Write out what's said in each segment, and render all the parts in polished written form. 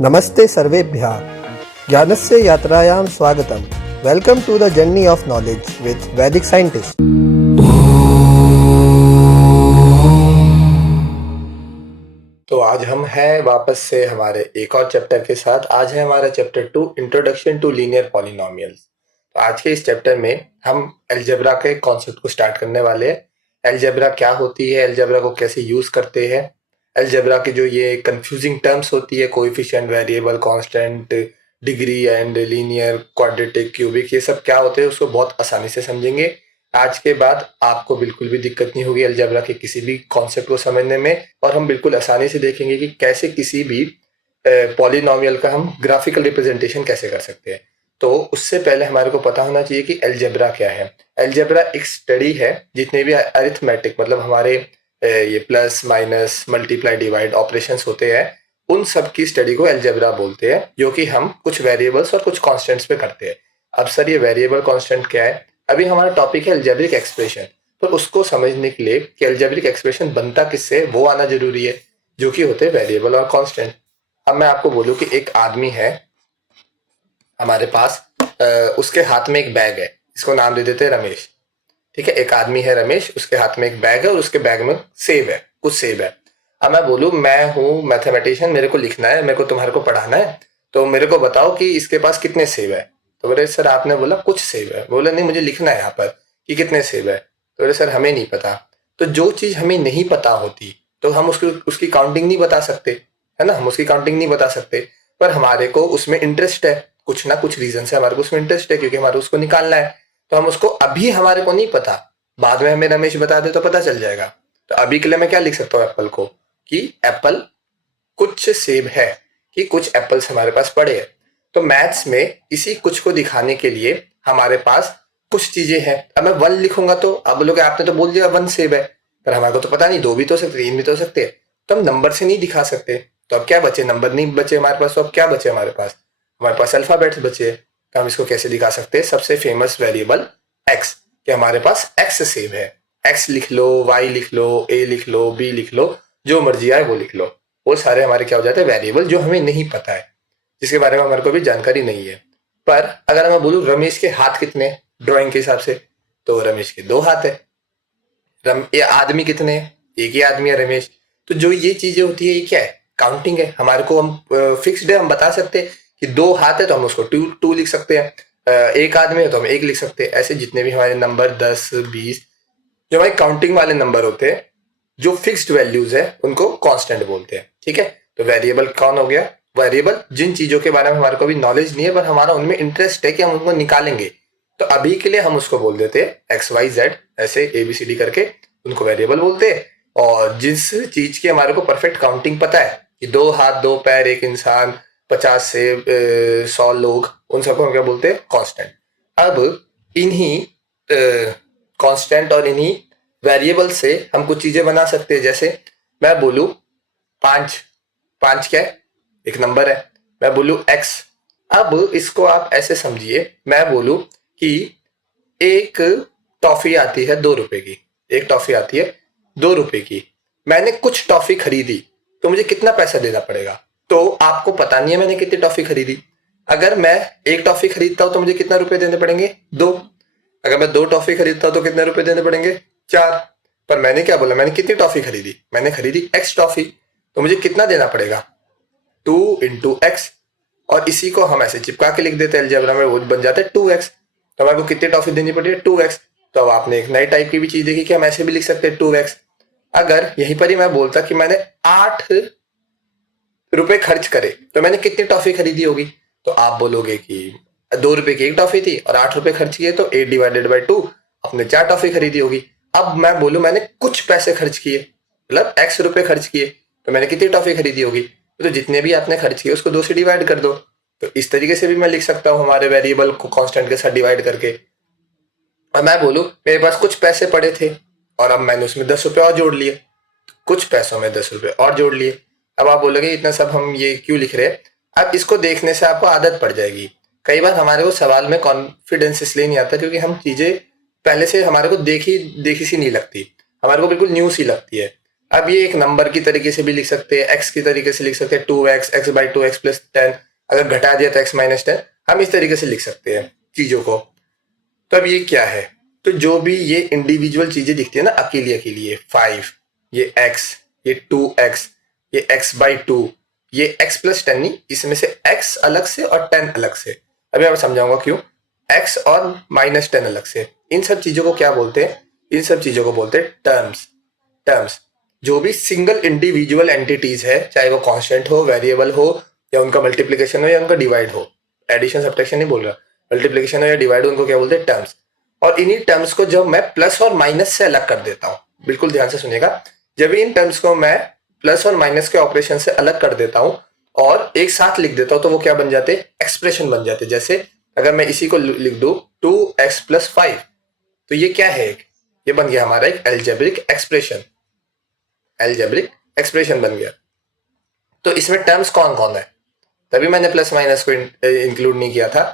नमस्ते सर्वेभ्यः ज्ञानस्य यात्रायां स्वागतम। Welcome to the journey of knowledge with Vedic scientist. तो आज हम हैं वापस से हमारे एक और चैप्टर के साथ। आज है हमारा chapter 2 introduction to linear polynomials. तो आज के इस चैप्टर में हम अलजेब्रा के कॉन्सेप्ट को स्टार्ट करने वाले हैं। अलजेब्रा क्या होती है, अलजेब्रा को कैसे यूज करते हैं, अलजेब्रा की जो ये कंफ्यूजिंग टर्म्स होती है coefficient, variable, constant, degree and linear, quadratic, cubic, ये सब क्या होते हैं उसको बहुत आसानी से समझेंगे। आज के बाद आपको बिल्कुल भी दिक्कत नहीं होगी अलजेब्रा के किसी भी कॉन्सेप्ट को समझने में, और हम बिल्कुल आसानी से देखेंगे कि कैसे किसी भी पॉलिनोमियल का हम ग्राफिकल रिप्रेजेंटेशन कैसे कर सकते हैं। तो उससे पहले हमारे को पता होना चाहिए कि अलजेब्रा क्या है। अलजेब्रा एक स्टडी है जितने भी अरिथमेटिक मतलब हमारे ये plus minus multiply divide operations होते हैं, उन सब की स्टडी को अलजेब्रा बोलते हैं, जो कि हम कुछ वेरिएबल्स और कुछ कांस्टेंट्स पे करते हैं। अब सर ये वेरिएबल कांस्टेंट क्या है? अभी हमारा टॉपिक है अलजेब्रिक एक्सप्रेशन, तो उसको समझने के लिए कि अलजेब्रिक एक्सप्रेशन बनता किससे वो आना जरूरी है, जो कि होते हैं वेरिएबल और कांस्टेंट। अब मैं आपको बोलूं कि एक आदमी है हमारे पास, उसके हाथ में एक बैग है, इसको नाम दे देते हैं रमेश। ठीक है, एक आदमी है रमेश, उसके हाथ में एक बैग है और उसके बैग में सेब है, कुछ सेब है। अब मैं बोलूं मैं हूँ मैथमेटिशियन, मेरे को लिखना है, मेरे को तुम्हारे को पढ़ाना है, तो मेरे को बताओ कि इसके पास कितने सेब है। तो बोले सर आपने बोला कुछ सेब है। बोले नहीं, मुझे लिखना है यहाँ पर कि कितने सेब है। तो बोले सर हमें नहीं पता। तो जो चीज हमें नहीं पता होती तो हम उसकी काउंटिंग नहीं बता सकते, है ना, हम उसकी काउंटिंग नहीं बता सकते, पर हमारे को उसमें इंटरेस्ट है, कुछ ना कुछ रीजन से हमारे को उसमें इंटरेस्ट है, क्योंकि हमारे उसको निकालना है। तो हम उसको अभी हमारे को नहीं पता, बाद में हमें रमेश बता दे तो पता चल जाएगा। तो अभी के लिए मैं क्या लिख सकता हूँ एप्पल को, कि एप्पल कुछ सेब है, कि कुछ एप्पल्स हमारे पास पड़े हैं। तो मैथ्स में इसी कुछ को दिखाने के लिए हमारे पास कुछ चीजें हैं। अब मैं 1 लिखूंगा तो अब लोग आपने तो बोल दिया 1 सेब है, पर हमारे को तो पता नहीं, 2 भी तो सकते, 3 भी तो सकते हैं, तो हम नंबर से नहीं दिखा सकते। तो अब क्या बचे, नंबर नहीं बचे हमारे पास, तो अब क्या बचे हमारे पास, हमारे पास अल्फाबेट्स बचे। तो हम इसको कैसे दिखा सकते हैं? सबसे फेमस वेरिएबल एक्स, कि हमारे पास एक्स सेब है। एक्स लिख लो, वाई लिख लो, ए लिख लो, बी लिख लो, जो मर्जी आए वो लिख लो। वो सारे हमारे क्या हो जाते हैं, वेरिएबल जो हमें नहीं पता है, जिसके बारे में हमारे को भी जानकारी नहीं है। पर अगर मैं बोलूं रमेश के हाथ कितने ड्राइंग के हिसाब से, तो रमेश के 2 हाथ है। ये आदमी कितने हैं? एक ही आदमी है रमेश। तो जो ये चीजें होती है ये क्या है, काउंटिंग है। हमारे को हम फिक्स्ड है, हम बता सकते हैं कि 2 हाथ है तो हम उसको 2 लिख सकते हैं, एक आदमी है तो हम 1 लिख सकते हैं। ऐसे जितने भी हमारे नंबर 10 20 जो हमारे काउंटिंग वाले नंबर होते हैं, जो फिक्स्ड वैल्यूज है उनको कांस्टेंट बोलते हैं। ठीक है, तो वेरिएबल कौन हो गया? वेरिएबल जिन चीजों के बारे में हमारे को भी नॉलेज नहीं है पर हमारा उनमें इंटरेस्ट है कि हम उनको निकालेंगे, तो अभी के लिए हम उसको बोल देते हैं एक्स वाई जेड, ऐसे ABCD करके उनको वेरिएबल बोलते हैं। और जिस चीज की हमारे को परफेक्ट काउंटिंग पता है कि 2 हाथ 2 पैर 1 इंसान 50 से 100 लोग, उन सबको हम क्या बोलते हैं? कांस्टेंट। अब इन्हीं कांस्टेंट और इन्हीं वेरिएबल से हम कुछ चीजें बना सकते हैं। जैसे मैं बोलूं 5, 5 क्या है? एक नंबर है। मैं बोलूं x, अब इसको आप ऐसे समझिए, मैं बोलूं कि एक टॉफी आती है 2 रुपए की, एक टॉफी आती है 2 रुपए की, मैंने कुछ टॉफी खरीदी, तो मुझे कितना पैसा देना पड़ेगा? तो आपको पता नहीं है मैंने कितनी टॉफी खरीदी। अगर मैं एक टॉफी खरीदता हूं तो मुझे कितना रुपए देने पड़ेंगे? 2। अगर मैं 2 टॉफी खरीदता हूं तो कितने रुपए देने पड़ेंगे? 4। पर मैंने क्या बोला, मैंने कितनी टॉफी खरीदी? मैंने खरीदी x टॉफी, तो मुझे कितना देना पड़ेगा? 2 इंटू एक्स। और इसी को हम ऐसे चिपका के लिख देते हैं अलजेब्रा में, वो बन जाता है 2x। तो हमारे को कितनी टॉफी देनी पड़ी है? 2x। तो अब आपने एक नई टाइप की भी चीज देखी कि हम ऐसे भी लिख सकते हैं 2x। अगर यहीं पर ही मैं बोलता कि मैंने 8 रुपए खर्च करे तो मैंने कितनी टॉफी खरीदी होगी? तो आप बोलोगे कि 2 रुपए की एक टॉफी थी और 8 रुपए खर्च किए, तो 8/2 अपने 4 टॉफी खरीदी होगी। अब मैं बोलूं मैंने कुछ पैसे खर्च किए, मतलब x रुपए खर्च किए, तो मैंने कितनी टॉफी खरीदी होगी? तो जितने भी आपने खर्च किए उसको 2 से डिवाइड कर दो। तो इस तरीके से भी मैं लिख सकता हूँ हमारे वेरिएबल को कांस्टेंट के साथ डिवाइड करके। और मैं बोलूं मेरे पास कुछ पैसे पड़े थे और अब मैंने उसमें 10 रुपए और जोड़ लिए, कुछ पैसों में 10 रुपए और जोड़ लिए। अब आप बोलोगे इतना सब हम ये क्यों लिख रहे हैं? अब इसको देखने से आपको आदत पड़ जाएगी। कई बार हमारे को सवाल में कॉन्फिडेंस इसलिए नहीं आता क्योंकि हम चीजें पहले से हमारे को देखी देखी सी नहीं लगती, हमारे को बिल्कुल न्यू सी लगती है। अब ये एक नंबर की तरीके से भी लिख सकते हैं, एक्स की तरीके से लिख सकते हैं, 2x, x/2x + 10, अगर घटा दिया तो x-10, हम इस तरीके से लिख सकते हैं चीजों को। तो अब ये क्या है, तो जो भी ये इंडिविजुअल चीजें दिखती है ना अकेली अकेली, ये 5, ये x, ये 2x, ये x/2, ये x+10 नहीं, इसमें से x अलग से और 10 अलग से। अभी मैं समझाऊंगा क्यों। x और -10 अलग से, इन सब चीजों को क्या बोलते हैं, इन सब चीजों को बोलते हैं टर्म्स। टर्म्स जो भी सिंगल इंडिविजुअल एंटिटीज है, चाहे वो कांस्टेंट हो, वेरिएबल हो, या उनका मल्टीप्लिकेशन हो या उनका डिवाइड हो, एडिशन सब्ट्रैक्शन नहीं बोल रहा, मल्टीप्लिकेशन हो या डिवाइड हो, उनको क्या बोलते हैं, टर्म्स। और इन्हीं टर्म्स को जब मैं प्लस और माइनस से अलग कर देता हूं, बिल्कुल ध्यान से सुनिएगा, जब इन टर्म्स को मैं प्लस और माइनस के ऑपरेशन से अलग कर देता हूं और एक साथ लिख देता हूं, तो वो क्या बन जाते, एक्सप्रेशन बन जाते। जैसे अगर मैं इसी को लिख दू 2x + 5, तो ये क्या है, ये बन गया हमारा एक एल्जेब्रिक एक्सप्रेशन, एल्जेब्रिक एक्सप्रेशन बन गया। तो इसमें टर्म्स कौन कौन है, तभी मैंने प्लस माइनस को इंक्लूड नहीं किया था।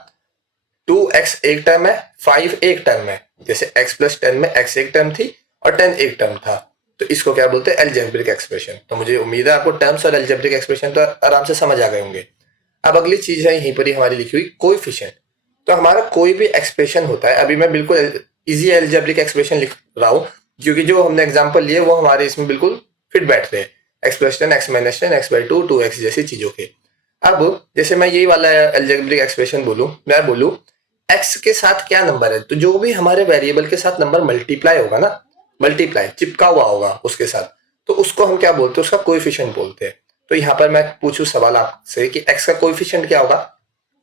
2x एक टर्म है, 5 एक टर्म है, जैसे x+10 में x एक टर्म थी और 10 एक टर्म था, तो इसको क्या बोलते हैं, एल्जेब्रिक एक्सप्रेशन। तो मुझे उम्मीद है आपको टर्म्स और एल्जेब्रिक एक्सप्रेशन तो आराम से समझ आ गए होंगे। अब अगली चीज है यहीं पर ही हमारी लिखी हुई कोएफिशिएंट। तो हमारा कोई भी एक्सप्रेशन होता है, अभी मैं बिल्कुल इजी एल्जेब्रिक एक्सप्रेशन लिख रहा हूँ क्योंकि जो हमने एग्जांपल लिए वो हमारे इसमें बिल्कुल फिट बैठ रहे हैं, x+10, x-10, x/2, 2x जैसी चीजों के। अब जैसे मैं यही वाला एल्जेब्रिक एक्सप्रेशन बोलूं, मैं बोलूं x के साथ क्या नंबर है, तो जो भी हमारे वेरिएबल के साथ नंबर मल्टीप्लाई होगा ना, मल्टीप्लाई चिपका हुआ होगा उसके साथ, तो उसको हम क्या बोलते हैं, उसका कोएफिशिएंट बोलते हैं। तो यहाँ पर मैं पूछूं सवाल आपसे कि x का कोएफिशिएंट क्या होगा,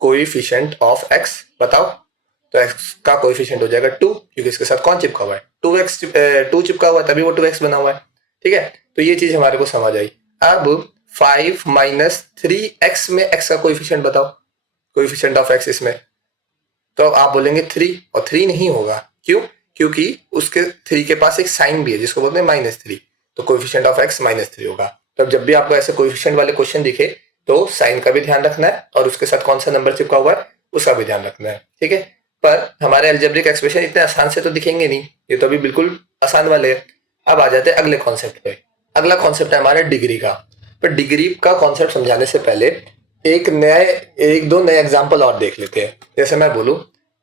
कोएफिशिएंट ऑफ x बताओ। तो x का कोएफिशिएंट हो जाएगा 2, क्योंकि इसके साथ कौन चिपका हुआ है, 2 चिपका हुआ है, तभी वो 2x बना हुआ है। ठीक है, तो ये चीज हमारे को समझ आई। अब 5 - 3x में x का कोएफिशिएंट बताओ, कोएफिशिएंट ऑफ x इसमें। तो आप बोलेंगे 3, और 3 नहीं होगा, क्यों, क्योंकि उसके 3 के पास एक साइन भी है जिसको बोलते हैं -3, तो कोएफिशिएंट ऑफ x -3 होगा। तो जब भी आपको ऐसे कोएफिशिएंट वाले क्वेश्चन दिखे तो साइन का भी ध्यान रखना है और उसके साथ कौन सा नंबर चिपका हुआ है उसका भी ध्यान रखना है। ठीक है, पर हमारे एल्जेब्रिक एक्सप्रेशन इतने आसान से तो दिखेंगे नहीं, ये तो अभी बिल्कुल आसान वाले हैं। अब आ जाते हैं अगले कॉन्सेप्ट पे। अगला कॉन्सेप्ट है हमारे डिग्री का। पर डिग्री का कॉन्सेप्ट समझाने से पहले एक दो नए एग्जाम्पल और देख लेते हैं। जैसे मैं बोलूं,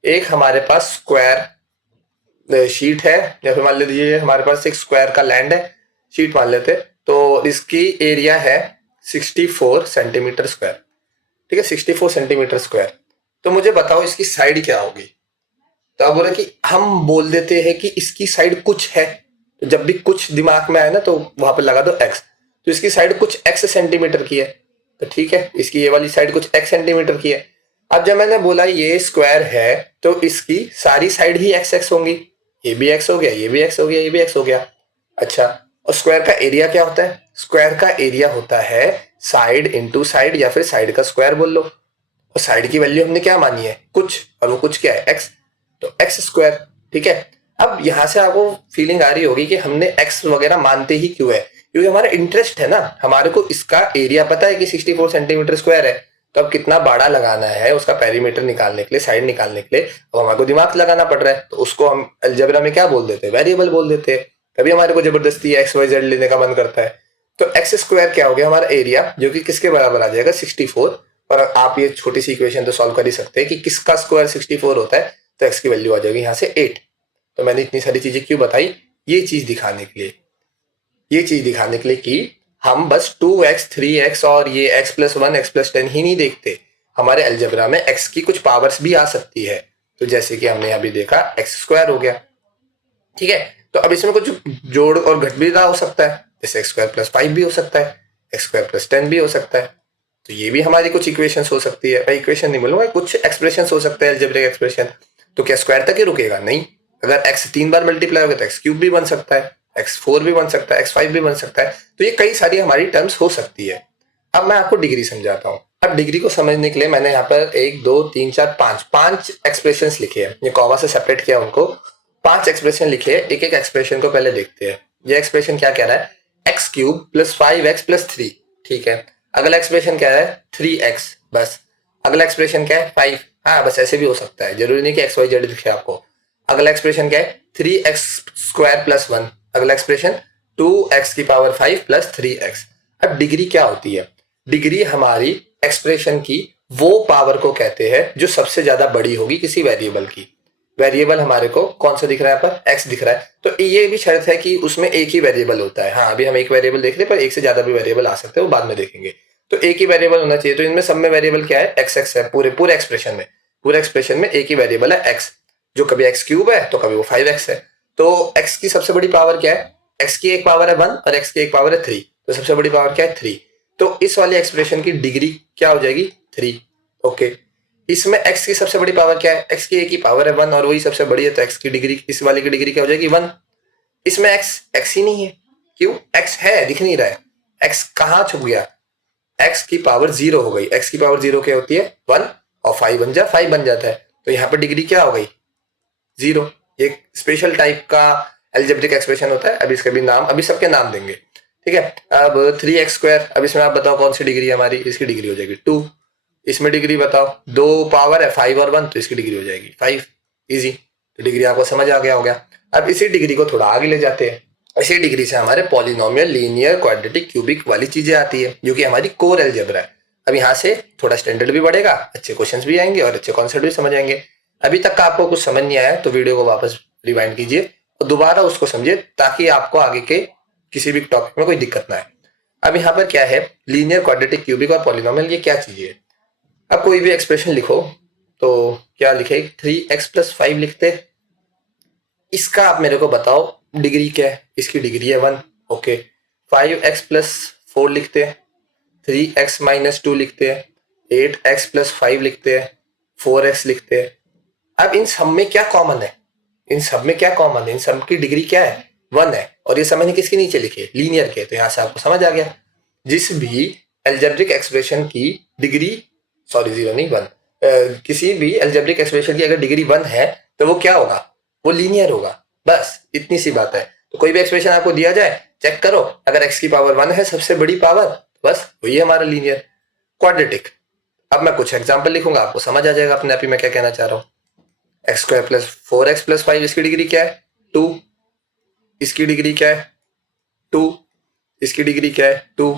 एक हमारे पास स्क्वायर शीट है, या फिर मान लीजिए हमारे पास एक स्क्वायर का लैंड है, शीट मान लेते, तो इसकी एरिया है 64 सेंटीमीटर स्क्वायर। ठीक है, 64 सेंटीमीटर स्क्वायर। तो मुझे बताओ इसकी साइड क्या होगी। तो अब बोला कि हम बोल देते हैं कि इसकी साइड कुछ है, तो जब भी कुछ दिमाग में आए ना तो वहां पर लगा दो x। तो इसकी साइड कुछ x सेंटीमीटर की है, तो ठीक है, इसकी ये वाली साइड कुछ x सेंटीमीटर की है। अब जब मैंने बोला ये स्क्वायर है तो इसकी सारी साइड ही x x होंगी, ये भी x हो गया, ये भी x हो गया, ये भी x हो गया। अच्छा, और स्क्वायर का एरिया क्या होता है, स्क्वायर का एरिया होता है साइड इंटू साइड, या फिर साइड का स्क्वायर बोल लो। और साइड की वैल्यू हमने क्या मानी है, कुछ, और वो कुछ क्या है, x, तो x स्क्वायर। ठीक है, अब यहां से आपको फीलिंग आ रही होगी कि हमने x वगैरह मानते ही क्यों है, क्योंकि हमारा इंटरेस्ट है ना, हमारे को इसका एरिया पता है कि 64 सेंटीमीटर स्क्वायर है, तो अब कितना बाड़ा लगाना है उसका पेरीमीटर निकालने के लिए, साइड निकालने के लिए, अब हमारे को दिमाग लगाना पड़ रहा है, तो उसको हम अलजेब्रा में क्या बोल देते हैं, वेरिएबल बोल देते हैं। तभी हमारे को जबरदस्ती एक्स वाई जेड लेने का मन करता है। तो एक्स स्क्वायर क्या हो गया हमारा एरिया, जो कि किसके बराबर आ जाएगा, 64। और आप ये छोटी सी इक्वेशन तो सॉल्व कर ही सकते हैं कि किसका स्क्वायर 64 होता है, तो एक्स की वैल्यू आ जाएगी यहाँ से 8। तो मैंने इतनी सारी चीजें क्यों बताई, ये चीज दिखाने के लिए, ये चीज दिखाने के लिए कि हम बस 2x 3x और ये x+1 x+10 ही नहीं देखते, हमारे अलजेब्रा में x की कुछ पावर्स भी आ सकती है। तो जैसे कि हमने अभी देखा x स्क्वायर हो गया। ठीक है, तो अब इसमें कुछ जोड़ और घट भी रहा हो सकता है, जैसे x² + 5 भी हो सकता है, x² + 10 भी हो सकता है। तो ये भी हमारी कुछ इक्वेशंस हो सकती है, इक्वेशन नहीं बोलूंगा, कुछ एक्सप्रेशंस हो सकते हैं अलजेब्रिक एक्सप्रेशन। तो क्या स्क्वायर तक ही रुकेगा, नहीं, अगर x 3 बार मल्टीप्लाई होगा तो x³ भी बन सकता है, x4 भी बन सकता है, x5 भी बन सकता है। तो ये कई सारी हमारी टर्म्स हो सकती है। अब मैं आपको डिग्री समझाता हूँ। अब डिग्री को समझने के लिए मैंने यहाँ पर 1 2 3 4 5 एक्सप्रेशंस लिखे हैं, ये कॉमा से सेपरेट किया उनको, 5 एक्सप्रेशन लिखे हैं। एक एक एक्सप्रेशन को पहले देखते हैं। ये एक्सप्रेशन क्या कह रहा है, x³ + 5x + 3। ठीक है, अगला एक्सप्रेशन क्या है, 3x, बस। अगला एक्सप्रेशन क्या है, 5, हाँ बस ऐसे भी हो सकता है, जरूरी नहीं कि एक्स वाई जेड दिखे आपको। अगला एक्सप्रेशन क्या है, 3x² + 1। अगला एक्सप्रेशन 2x की पावर 5 प्लस 3x। अब डिग्री क्या होती है? डिग्री हमारी एक्सप्रेशन की वो पावर को कहते हैं जो सबसे ज्यादा बड़ी होगी किसी वेरिएबल की। वेरिएबल हमारे को कौन सा दिख रहा है? यहाँ पर x दिख रहा है, तो ये भी शर्त है कि उसमें एक ही वेरिएबल होता है। हाँ, अभी हम एक वेरिएबल देख रहे हैं, पर एक से ज्यादा भी वेरिएबल आ सकते हैं, वो बाद में देखेंगे। तो एक ही वेरिएबल होना चाहिए। तो इनमें सब में वेरिएबल क्या है? x है। पूरे एक्सप्रेशन में एक ही वेरिएबल है x, जो कभी x क्यूब है तो कभी वो 5x है। तो x की सबसे बड़ी पावर क्या है? x की एक पावर है 1 और x की एक पावर है 3, तो सबसे बड़ी पावर क्या है? 3। तो इस वाली एक्सप्रेशन की डिग्री क्या हो जाएगी? 3। ओके, इसमें x की सबसे बड़ी पावर क्या है? x की एक ही पावर है 1 और वही सबसे बड़ी है, तो x की डिग्री, इस वाली की डिग्री क्या हो जाएगी? 1। इसमें x ही नहीं है। क्यों? x है, दिख नहीं रहा है। x कहाँ छुप गया? x की पावर 0 हो गई। x की पावर 0 क्या होती है? 1, और 5 बन जाता है। तो यहाँ पर डिग्री क्या हो गई? 0। एक स्पेशल टाइप का एल्जेब्रिक एक्सप्रेशन होता है। अभी इसका भी नाम, अभी सबके नाम देंगे, ठीक है। अब 3x², अब इसमें आप बताओ कौन सी डिग्री है हमारी? इसकी डिग्री हो जाएगी 2। इसमें डिग्री बताओ, 2 पावर है 5 और 1, तो इसकी डिग्री हो जाएगी 5। इजी। तो डिग्री आपको समझ आ गया होगा। अब इसी डिग्री को थोड़ा आगे ले जाते हैं। इसी डिग्री से हमारे पॉलिनोमियल, लीनियर, क्वाड्रेटिक, क्यूबिक वाली चीजें आती है, जो कि हमारी कोर एल्जेब्रा है। अब यहाँ से थोड़ा स्टैंडर्ड भी बढ़ेगा, अच्छे क्वेश्चंस भी आएंगे और अच्छे कॉन्सेप्ट भी समझ आएंगे। अभी तक का आपको कुछ समझ नहीं आया तो वीडियो को वापस रिवाइंड कीजिए और दोबारा उसको समझिए, ताकि आपको आगे के किसी भी टॉपिक में कोई दिक्कत ना आए। अब यहाँ पर क्या है? लीनियर, क्वाड्रेटिक, क्यूबिक और पॉलिनोमियल, ये क्या चीजें है? अब कोई भी एक्सप्रेशन लिखो तो क्या लिखे? 3x + 5 लिखते। इसका आप मेरे को बताओ डिग्री क्या है? इसकी डिग्री है 1। ओके, 5x + 4 लिखते हैं, 3x - 2 लिखते हैं, 8x + 5 लिखते हैं, 4x लिखते हैं। अब इन सब में क्या कॉमन है? इन सब की डिग्री क्या है? 1 है। और ये सब मैंने किसके नीचे लिखे? लीनियर के। तो यहां से आपको समझ आ गया, जिस भी एल्जेब्रिक एक्सप्रेशन की डिग्री, सॉरी 0 नहीं 1, किसी भी एल्जेब्रिक एक्सप्रेशन की अगर डिग्री 1 है तो वो क्या होगा? वो लीनियर होगा। बस इतनी सी बात है। तो कोई भी एक्सप्रेशन आपको दिया जाए, चेक करो, अगर x की पावर 1 है सबसे बड़ी पावर, बस वही है हमारा लीनियर। क्वाड्रेटिक, अब मैं कुछ एग्जांपल लिखूंगा, आपको समझ आ जाएगा अपने आप ही मैं क्या कहना चाह रहा हूँ। x² + 4x + 5, इसकी डिग्री क्या है? 2। इसकी डिग्री क्या है? 2। इसकी डिग्री क्या है? 2।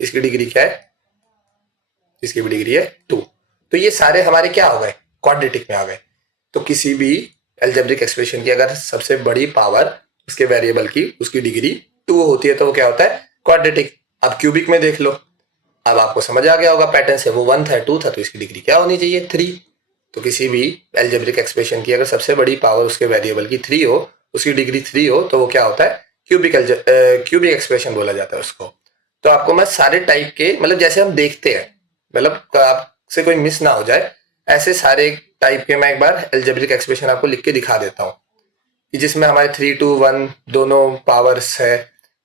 इसकी डिग्री क्या है? इसकी भी डिग्री है 2। तो ये सारे हमारे क्या हो गए? क्वाड्रेटिक में आ गए। तो किसी भी एल्जेब्रिक एक्सप्रेशन की अगर सबसे बड़ी पावर उसके वेरिएबल की, उसकी डिग्री 2 होती है, तो वो क्या होता है? क्वाड्रेटिक। अब क्यूबिक में देख लो, अब आपको समझ आ गया होगा पैटर्न से, वो 1 था 2 था, तो इसकी डिग्री क्या होनी चाहिए? 3। तो किसी भी एल्जेब्रिक एक्सप्रेशन की अगर सबसे बड़ी पावर उसके वेरिएबल की 3 हो, उसकी डिग्री 3 हो, तो वो क्या होता है? क्यूबिक एक्सप्रेशन बोला जाता है उसको। तो आपको मैं सारे टाइप के, मतलब जैसे हम देखते हैं, मतलब आपसे कोई मिस ना हो जाए, ऐसे सारे टाइप के मैं एक बार एल्जेब्रिक एक्सप्रेशन आपको लिख के दिखा देता हूँ, कि जिसमें हमारे 3, 2, 1 दोनों पावर्स है।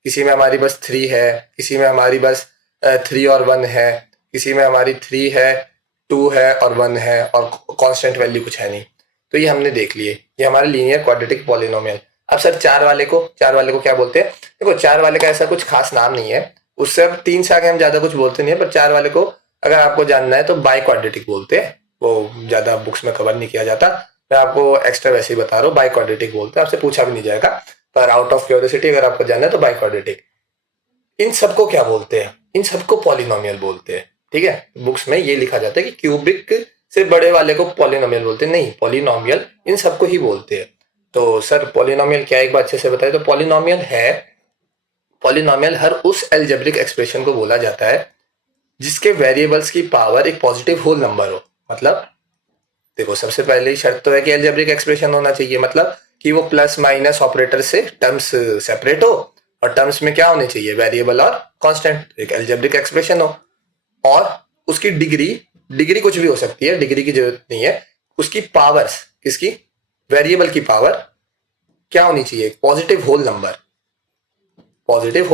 किसी में हमारी बस 3 है, किसी में हमारी बस 3 और 1 है, किसी में हमारी 3 है, 2 है और 1 है, और कांस्टेंट वैल्यू कुछ है नहीं। तो ये हमने देख लिए, ये हमारे लीनियर, क्वाड्रेटिक, पॉलिनोमियल। अब सर चार वाले को क्या बोलते हैं? देखो, चार वाले का ऐसा कुछ खास नाम नहीं है, उससे अब 3 से आगे हम ज्यादा कुछ बोलते नहीं है, पर चार वाले को अगर आपको जानना है तो बाई क्वाड्रेटिक बोलते हैं। वो ज्यादा बुक्स में कवर नहीं किया जाता, मैं आपको एक्स्ट्रा वैसे ही बता रहा हूँ, बाई क्वाड्रेटिक बोलते हैं। आपसे पूछा भी नहीं जाएगा, पर आउट ऑफ क्यूरियोसिटी अगर आपको जानना है तो बाई क्वाड्रेटिक। इन सबको क्या बोलते हैं? इन सबको पॉलिनोमियल बोलते हैं, ठीक है। बुक्स में ये लिखा जाता है कि क्यूबिक से बड़े वाले को पॉलिनोमियल बोलते हैं, नहीं, पॉलिनोमियल इन सबको ही बोलते हैं। तो सर पॉलिनोमियल क्या है, एक बार अच्छे से बताए। तो पॉलिनोमियल हर उस एल्जेब्रिक एक्सप्रेशन को बोला जाता है जिसके वेरिएबल्स की पावर एक पॉजिटिव होल नंबर हो। मतलब देखो, सबसे पहले शर्त तो है कि एल्जेब्रिक एक्सप्रेशन होना चाहिए, मतलब कि वो प्लस माइनस ऑपरेटर से टर्म्स सेपरेट हो, और टर्म्स में क्या होने चाहिए? वेरिएबल और कांस्टेंट, एक एल्जेब्रिक एक्सप्रेशन हो। और उसकी डिग्री कुछ भी हो सकती है, डिग्री की जरूरत नहीं है। उसकी पावर्स, किसकी? वेरिएबल की पावर क्या होनी चाहिए? पॉजिटिव होल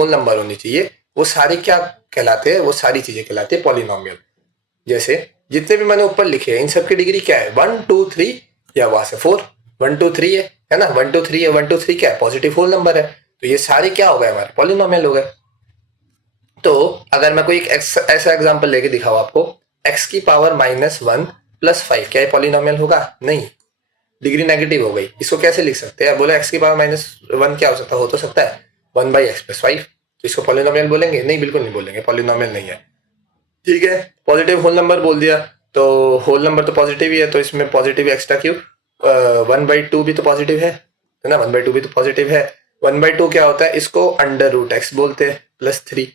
नंबर होनी चाहिए। वो सारे क्या कहलाते हैं? वो सारी चीजें कहलाती है पॉलिनोमियल। जैसे जितने भी मैंने ऊपर लिखे हैं, इन सब की डिग्री क्या है? 1, 2, 3, या वहां से 4, 1, 2, 3 है ना? 1, 2, 3 है, 1, 2, 3 क्या है? पॉजिटिव होल नंबर है। तो ये सारे क्या हो गए? हमारे पॉलिनोमियल हो गए। तो अगर मैं कोई एक ऐसा एग्जांपल लेके दिखाऊं आपको, x की पावर -1 + 5, क्या ये पॉलिनोमियल होगा? नहीं, डिग्री नेगेटिव हो गई। इसको कैसे लिख सकते हैं? बोले x की पावर -1 क्या हो सकता है? हो तो सकता है, 1/x+5, तो इसको पॉलिनोमियल बोलेंगे? नहीं, बिल्कुल नहीं बोलेंगे, पॉलिनोमियल नहीं है। ठीक है, पॉजिटिव होल नंबर बोल दिया, तो होल नंबर तो पॉजिटिव ही है, तो इसमें पॉजिटिव एक्स्ट्रा क्यों? 1/2 भी तो पॉजिटिव है ना, 1/2 भी तो पॉजिटिव है। 1/2 क्या होता है? इसको √x बोलते हैं, +3।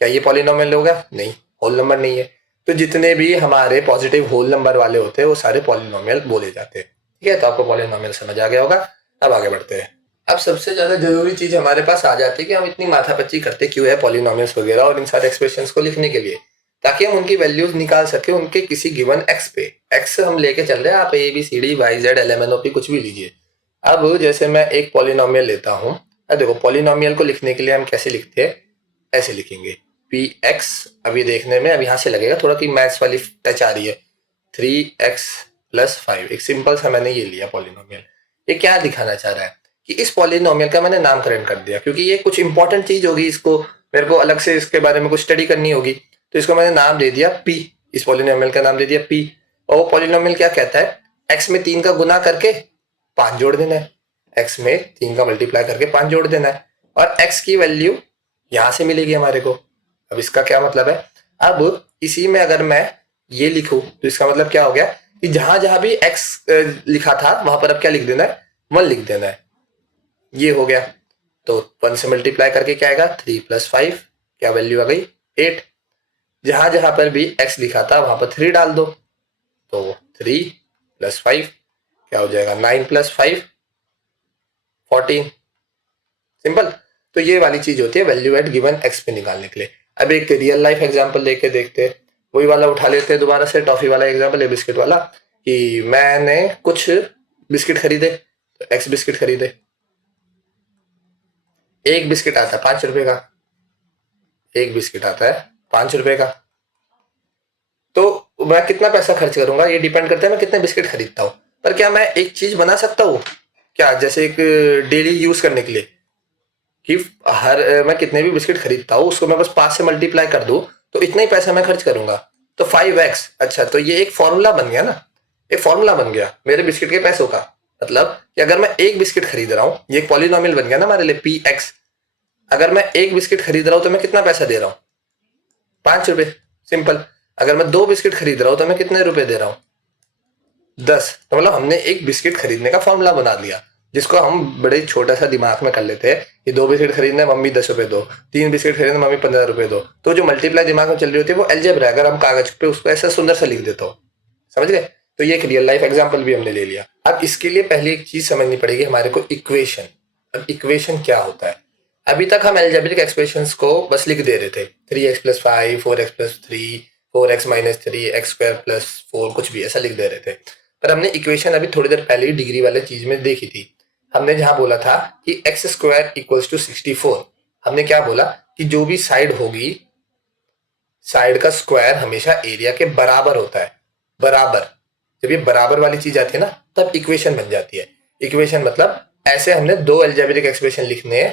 क्या ये पॉलिनोमियल होगा? नहीं, होल नंबर नहीं है। तो जितने भी हमारे पॉजिटिव होल नंबर वाले होते हैं वो सारे पॉलिनोमियल बोले जाते हैं। ठीक है, तो आपको पॉलिनोमियल समझ आ गया होगा। अब आगे बढ़ते हैं। अब सबसे ज्यादा जरूरी चीज हमारे पास आ जाती है कि हम इतनी माथापच्ची करते क्यों है पॉलिनोमियल्स वगैरह और इन सारे एक्सप्रेशंस को लिखने के लिए, ताकि हम उनकी वैल्यूज निकाल सके उनके किसी गिवन एक्स पे। एक्स हम लेके चल रहे हैं, आप ABCD YZ LMNOP कुछ भी लीजिए। अब जैसे मैं एक पॉलिनोमियल लेता हूँ, देखो पॉलिनोमियल को लिखने के लिए हम कैसे लिखते हैं, ऐसे लिखेंगे Px। अब ये देखने में अब यहाँ से लगेगा थोड़ा कि मैथ्स वाली टच आ रही है। 3x+5, एक सिंपल सा मैंने ये लिया पॉलिनोमियल। ये क्या दिखाना चाह रहा है कि इस पॉलिनोमियल का मैंने नामकरण कर दिया, क्योंकि ये कुछ इंपॉर्टेंट चीज होगी, इसको मेरे को अलग से इसके बारे में कुछ स्टडी करनी होगी, तो इसको मैंने नाम दे दिया p। इस पॉलिनोमियल का नाम दे दिया p। और वो पॉलिनोमियल क्या कहता है? x में 3 का गुना करके 5 जोड़ देना है, x में 3 का मल्टीप्लाई करके 5 जोड़ देना है, और x की वैल्यू यहां से मिलेगी हमारे को। अब इसका क्या मतलब है? अब इसी में अगर मैं ये लिखूं तो इसका मतलब क्या हो गया कि जहां जहां भी x लिखा था वहां पर अब क्या लिख देना है? 1 लिख देना है। ये हो गया, तो 1 से मल्टीप्लाई करके क्या आएगा? 3+5, क्या वैल्यू आ गई? 8। जहां जहां पर भी x लिखा था वहां पर 3 डाल दो, तो 3+5 क्या हो जाएगा? 9+5 14। सिंपल। तो ये वाली चीज होती है वैल्यू एट गिवन x पे निकालने के लिए। अब एक रियल लाइफ एग्जांपल लेके देखते हैं, वही वाला उठा लेते हैं दोबारा से, टॉफी वाला एग्जांपल है, बिस्किट वाला, कि मैंने कुछ बिस्किट खरीदे, तो x बिस्किट खरीदे। एक बिस्किट आता है 5 रुपए का, एक बिस्किट आता है 5 रुपए का। तो मैं कितना पैसा खर्च करूंगा ये डिपेंड करता है मैं कितने बिस्किट खरीदता हूँ। पर क्या मैं एक चीज बना सकता हूँ क्या, जैसे एक डेली यूज करने के लिए, कि हर मैं कितने भी बिस्किट खरीदता हूँ उसको मैं बस 5 से मल्टीप्लाई कर दूं तो इतना ही पैसा मैं खर्च करूंगा, तो 5x। अच्छा, तो ये एक फॉर्मूला बन गया ना, एक फॉर्मूला बन गया मेरे बिस्किट के पैसों का। मतलब कि अगर मैं एक बिस्किट खरीद रहा हूँ, ये एक पॉलिनोमियल बन गया ना हमारे लिए Px। अगर मैं एक बिस्किट खरीद रहा हूं तो मैं कितना पैसा दे रहा हूं? 5 रुपए। सिंपल। अगर मैं 2 बिस्किट खरीद रहा हूं तो मैं कितने रुपए दे रहा हूं? 10। तो मतलब हमने एक बिस्किट खरीदने का फॉर्मूला बना लिया, जिसको हम बड़े छोटा सा दिमाग में कर लेते हैं कि 2 बिस्किट खरीदने मम्मी 10 रुपए दो, 3 बिस्किट खरीदने मम्मी 15 रुपए दो। तो जो मल्टीप्लाई दिमाग में चल रही होती है वो एल्जेब्रा है, अगर हम कागज पे उसको ऐसा सुंदर सा लिख देता हो। समझ गए? तो ये एक रियल लाइफ एग्जाम्पल भी हमने ले लिया। अब इसके लिए पहले एक चीज समझनी पड़ेगी हमारे को, इक्वेशन। अब इक्वेशन क्या होता है? अभी तक हम एल्जेब्रिक एक्सप्रेशंस को बस लिख दे रहे थे, 3x+5, 4x+3, 4x-3, x² + 4, कुछ भी ऐसा लिख दे रहे थे। पर हमने इक्वेशन अभी थोड़ी देर पहले ही डिग्री वाले चीज में देखी थी। हमने जहां बोला था कि x² = 64, हमने क्या बोला कि जो भी साइड होगी, साइड का स्क्वायर हमेशा एरिया के बराबर होता है। बराबर, जब ये बराबर वाली चीज आती है ना तब इक्वेशन बन जाती है। इक्वेशन मतलब ऐसे हमने दो एल्जेब्रिक एक्सप्रेशन लिखने हैं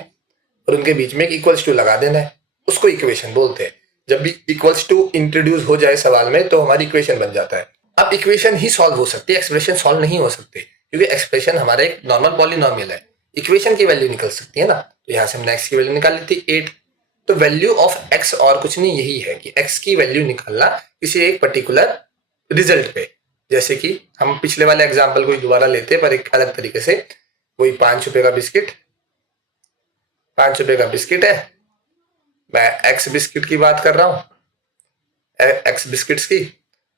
और उनके बीच में एक इक्वल्स टू लगा देना है, उसको इक्वेशन बोलते हैं। जब भी इक्वल्स टू इंट्रोड्यूस हो जाए सवाल में तो हमारी इक्वेशन बन जाता है। अब इक्वेशन ही सॉल्व हो सकती है, एक्सप्रेशन सॉल्व नहीं हो सकते, क्योंकि एक्सप्रेशन हमारा एक नॉर्मल पॉलिनोमियल है। इक्वेशन की वैल्यू निकल सकती है ना, तो यहाँ से हमने x की वैल्यू निकाल ली थी 8। तो वैल्यू ऑफ x और कुछ नहीं, यही है कि x की वैल्यू निकालना किसी एक पर्टिकुलर रिजल्ट पे। जैसे कि हम पिछले वाले एग्जाम्पल को दोबारा लेते हैं पर एक अलग तरीके से। वही 5 रुपए का बिस्किट, 5 रुपए का बिस्किट है, मैं एक्स बिस्किट की बात कर रहा हूं, एक्स बिस्किट्स की।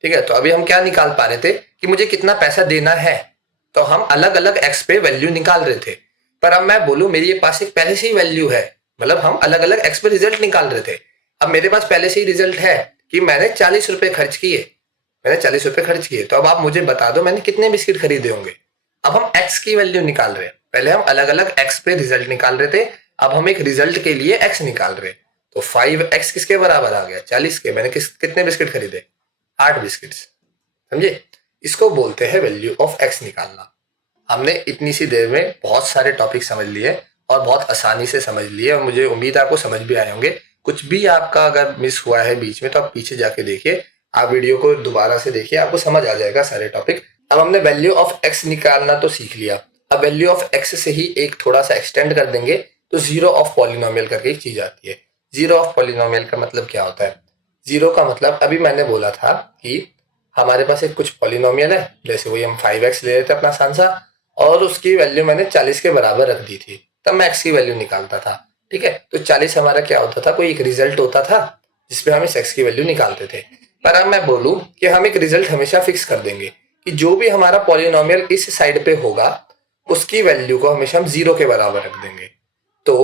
ठीक है, तो अभी हम क्या निकाल पा रहे थे कि मुझे कितना पैसा देना है, तो हम अलग अलग एक्स पे वैल्यू निकाल रहे थे। पर अब मैं बोलूं मेरे पास एक पहले से ही वैल्यू है, मतलब हम अलग अलग एक्स पे रिजल्ट निकाल रहे थे। अब मेरे पास पहले से ही रिजल्ट है कि मैंने 40 रुपए खर्च किए, मैंने 40 रुपए खर्च किए, तो अब आप मुझे बता दो मैंने कितने बिस्किट खरीदे होंगे। अब हम एक्स की वैल्यू निकाल रहे हैं, पहले हम अलग अलग एक्स पे रिजल्ट निकाल रहे थे, अब हम एक रिजल्ट के लिए एक्स निकाल रहे। तो 5x किसके बराबर आ गया? 40 के। मैंने कितने बिस्किट खरीदे? 8 बिस्किट। समझे? इसको बोलते हैं वैल्यू ऑफ एक्स निकालना। हमने इतनी सी देर में बहुत सारे टॉपिक समझ लिए और बहुत आसानी से समझ लिए, और मुझे उम्मीद है आपको समझ भी आए होंगे। कुछ भी आपका अगर मिस हुआ है बीच में तो आप पीछे जाके देखिए, आप वीडियो को दोबारा से देखिए, आपको समझ आ जाएगा सारे टॉपिक। अब हमने वैल्यू ऑफ एक्स निकालना तो सीख लिया, अब वैल्यू ऑफ एक्स से ही एक थोड़ा सा एक्सटेंड कर देंगे तो जीरो ऑफ पॉलिनोमियल करके एक चीज आती है। जीरो ऑफ पॉलिनोमियल का मतलब क्या होता है? जीरो का मतलब अभी मैंने बोला था कि हमारे पास एक कुछ पॉलिनोमियल है, जैसे वही हम 5x ले लेते अपना सांसा, और उसकी वैल्यू मैंने 40 के बराबर रख दी थी, तब मैं x की वैल्यू निकालता था। ठीक है, तो 40 हमारा क्या होता था, कोई एक रिजल्ट होता था जिसपे हम इस x की वैल्यू निकालते थे। पर अब मैं बोलूं कि हम एक रिजल्ट हमेशा फिक्स कर देंगे कि जो भी हमारा पॉलिनोमियल इस साइड पे होगा उसकी वैल्यू को हमेशा हम जीरो के बराबर रख देंगे। तो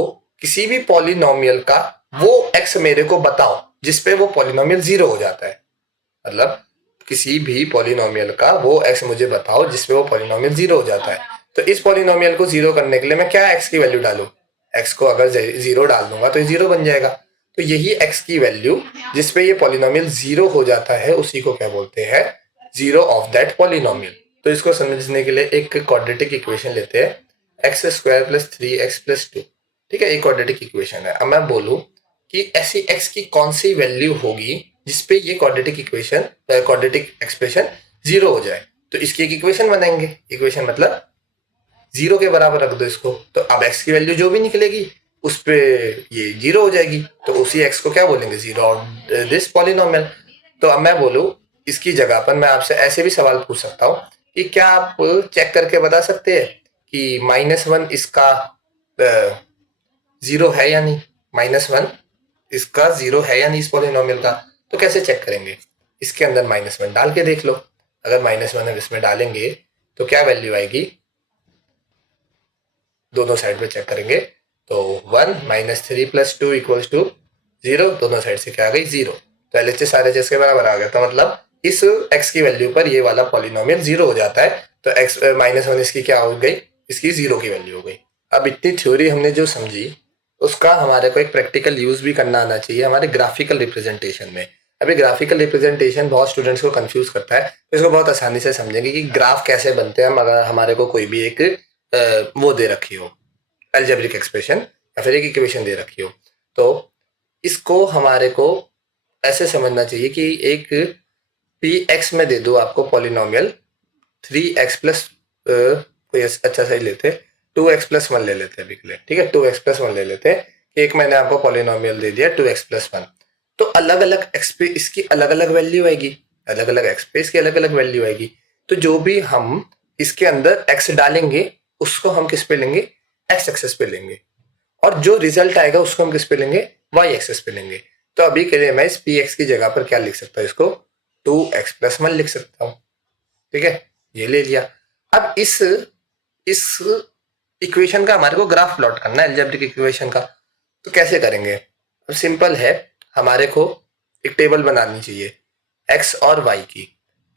किसी भी पॉलिनोमियल का वो x मेरे को बताओ जिसपे वो पॉलिनोमियल जीरो हो जाता है। मतलब किसी भी पॉलिनोमियल का वो x मुझे बताओ जिसपे वो पॉलिनोमियल जीरो हो जाता है। तो इस पॉलिनोमियल को जीरो करने के लिए मैं क्या x की वैल्यू डालूं? x को अगर जीरो डाल दूंगा तो ये जीरो बन जाएगा। तो यही x की वैल्यू जिसपे ये पॉलिनोमियल जीरो हो जाता है उसी को क्या बोलते हैं? Zero of that polynomial. तो इसको समझने के लिए एक क्वाड्रेटिक इक्वेशन लेते हैं, x square plus 3x plus 2। ठीक है, एक क्वाड्रेटिक इक्वेशन है। अब मैं बोलूं कि ऐसी x की कौन सी वैल्यू होगी जिसपे ये quadratic equation quadratic expression zero हो जाए, तो इसकी एक इक्वेशन बनाएंगे। इक्वेशन मतलब जीरो के बराबर रख दो इसको, तो अब x की वैल्यू जो भी निकलेगी उस पे ये जीरो हो जाएगी, तो उसी x को क्या बोलेंगे? Zero of this polynomial. तो अब मैं बोलूं इसकी जगह पर मैं आपसे ऐसे भी सवाल पूछ सकता हूँ कि क्या आप चेक करके बता सकते हैं कि -1 इसका जीरो है या नहीं? -1 इसका जीरो है या नहीं इस पॉलिनोमियल का? तो कैसे चेक करेंगे? इसके अंदर -1 डाल के देख लो। अगर -1 हम इसमें डालेंगे तो क्या वैल्यू आएगी? दोनों साइड पे चेक करेंगे तो 1 -3 प्लस 2 इक्वल्स टू 0। दोनों साइड से क्या आ गई? 0। तो LHS RHS के बराबर आ गया। तो मतलब इस x की वैल्यू पर ये वाला पॉलिनोमियल जीरो हो जाता है। तो x -1 इसकी क्या हो गई? इसकी जीरो की वैल्यू हो गई। अब इतनी थ्योरी हमने जो समझी उसका हमारे को एक प्रैक्टिकल यूज भी करना आना चाहिए हमारे ग्राफिकल रिप्रेजेंटेशन में। अभी ग्राफिकल रिप्रेजेंटेशन बहुत स्टूडेंट्स को कंफ्यूज करता है, तो इसको बहुत आसानी से समझेंगे कि ग्राफ कैसे बनते हैं। हम अगर हमारे को कोई भी एक वो दे रखी हो, अलजेब्रिक एक्सप्रेशन या फिर एक इक्वेशन दे रखी हो, तो इसको हमारे को ऐसे समझना चाहिए कि एक पी एक्स में दे दो आपको पॉलिनोमियल 3x प्लस कोई अच्छा सही लेते 2x प्लस 1 ले लेते हैं अभी के लिए। ठीक है, 2x प्लस 1 ले लेते हैं कि एक मैंने आपको पॉलिनोमियल दे दिया 2x प्लस 1। तो अलग अलग एक्स पे इसकी अलग अलग वैल्यू आएगी, अलग अलग एक्स पे इसकी अलग अलग वैल्यू आएगी। तो जो भी हम इसके अंदर x डालेंगे उसको हम किस पे लेंगे? x एक्सेस पे लेंगे, और जो रिजल्ट आएगा उसको हम किस पे लेंगे? y एक्सेस पे लेंगे। तो अभी के लिए मैं इस px की जगह पर क्या लिख सकता हूँ? इसको 2x प्लस 1 लिख सकता हूँ। ठीक है, ये ले लिया। अब इस इक्वेशन का हमारे को ग्राफ प्लॉट करना है, अलजेब्रिक इक्वेशन का। तो कैसे करेंगे? अब सिंपल है, हमारे को एक टेबल बनानी चाहिए x और y की।